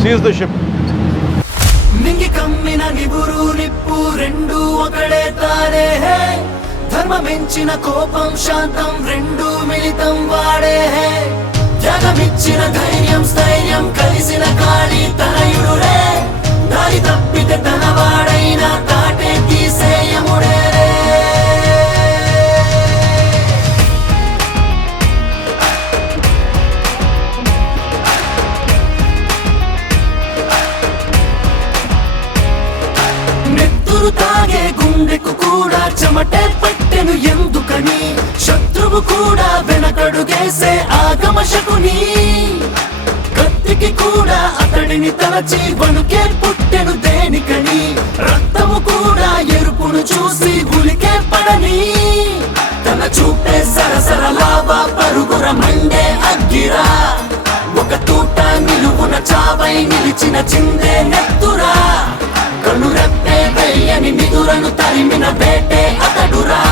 Seize the ship. నింగి కమ్మిన నిబురు నిప్పు రెండు ఒకడే తారే హే ధర్మమించిన కోపం శాంతం రెండు మిళితం వాడే హే త్యాగమిచ్చిన ధైర్యం స్థైర్యం కలిసిన కాళీ తనయుడు రే దారి తప్పితే తన వాడైన తాటే తీసేయముడే రే నెత్తురు తాగే గుండెకు కూడా చెమటే పట్టెను ఎందుకని శత్రువు కూడా వెనకడుగేసే ఆగమ శకుని కత్తికి కూడా అతడిని తలచి వణుకే పుట్టెను దేనికని రక్తము కూడా ఎరుపును చూసి ఉలికే పడని తన చూపే సరసర లావా పరుగుర మండే అగ్గిరా ఒక తూట నిలువున చావై నిలిచిన చిందే నెత్తురా కనురెప్పే వెయ్యని నిదురను తరిమిన వేటే అతడురా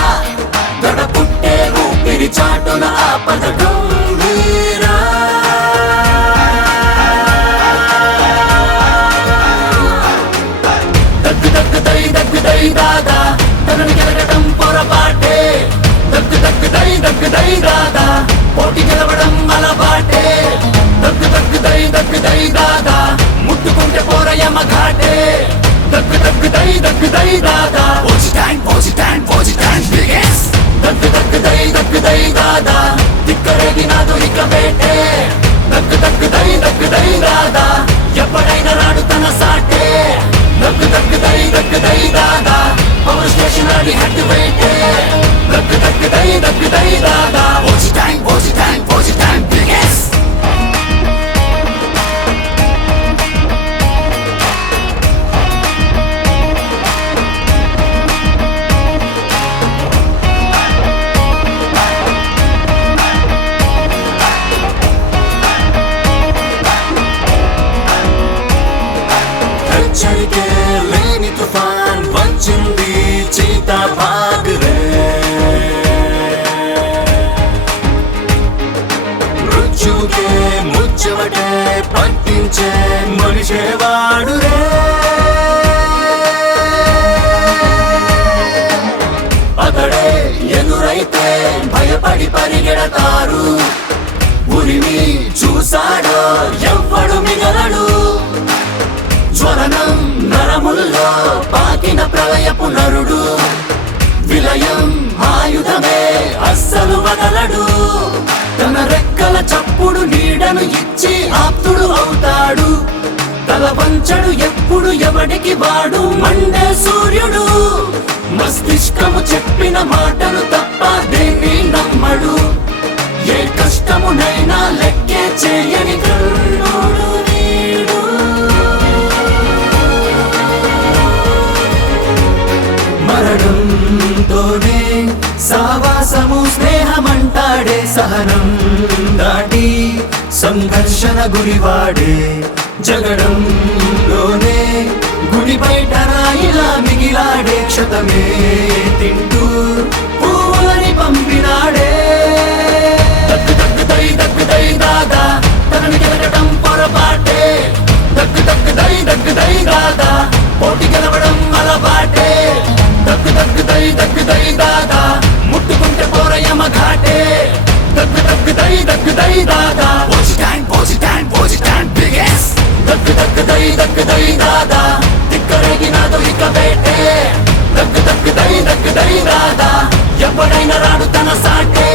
గడ పుట్టే ఊపిరి చాటున ఆపద గంభీరా దగ్గుదై దాదా తనని గెలగడం పొరపాటే దగ్గుదై దాదా పోటీ గెలవడం అలవాటే దగ్గుదై దాదా ముట్టుకుంటే పోరయమ ఘాటే దగ్గుదై దాదా బిగెస్ దగ్గుదై దాదా దిక్కరేగినాదు ఇక వేటే దగ్గుదై దాదా ఎప్పుడైనా రాడు తన సాటే దగ్గుదై దాదా పవర్ స్టేషన్ అది హెడ్ వేటే దగ్గుదై దాదా బిగెస్ హెచ్చరికే లేని తుఫాన్ వచ్చింది చీతా భాగ్ రే మృత్యుకే ముచ్చవటే పట్టించే మనిషేవాడు రే అతడే ఎదురైతే భయపడి పరిగెడతారు ఉరిమి చూసాడో ఎవ్వడు మిగలడు జ్వలనం నరముల్లో పాకిన ప్రళయపు నరుడు విలయం ఆయుధమే అస్సలు వదలడు తన రెక్కల చప్పుడు నీడను ఇచ్చి ఆప్తుడు అవుతాడు తల వంచడు ఎప్పుడు ఎవడికి వాడు మండే సూర్యుడు మస్తిష్కము చెప్పిన మాటలు తప్ప దేన్ని నమ్మడు ఏ కష్టమునైనా లెక్కే చేయని కర్ణుడు వీడు మరణంతోనే సావాసము స్నేహమంటాడే సహనం దాటి సంఘర్షణ గురివాడే జగడంలోనే గుడి బయట రాయిలా మిగిలాడే క్షతమే తింటూ పూలని పంపినాడే దగ్గుదై దాదా తనని గెలగడం పొరపాటే దగ్గుదై దాదా పోటీ గెలవడం అలవాటే దగ్గుదై దాదా ముట్టుకుంటే పోరయమ ఘాటే దగ్గుదై దాదా బిగెస్ దగ్గుదై దాదా దిక్కరేగినాదు ఇక వేటే దగ్గుదై దాదా ఎప్పుడైనా రాడు తన సాటే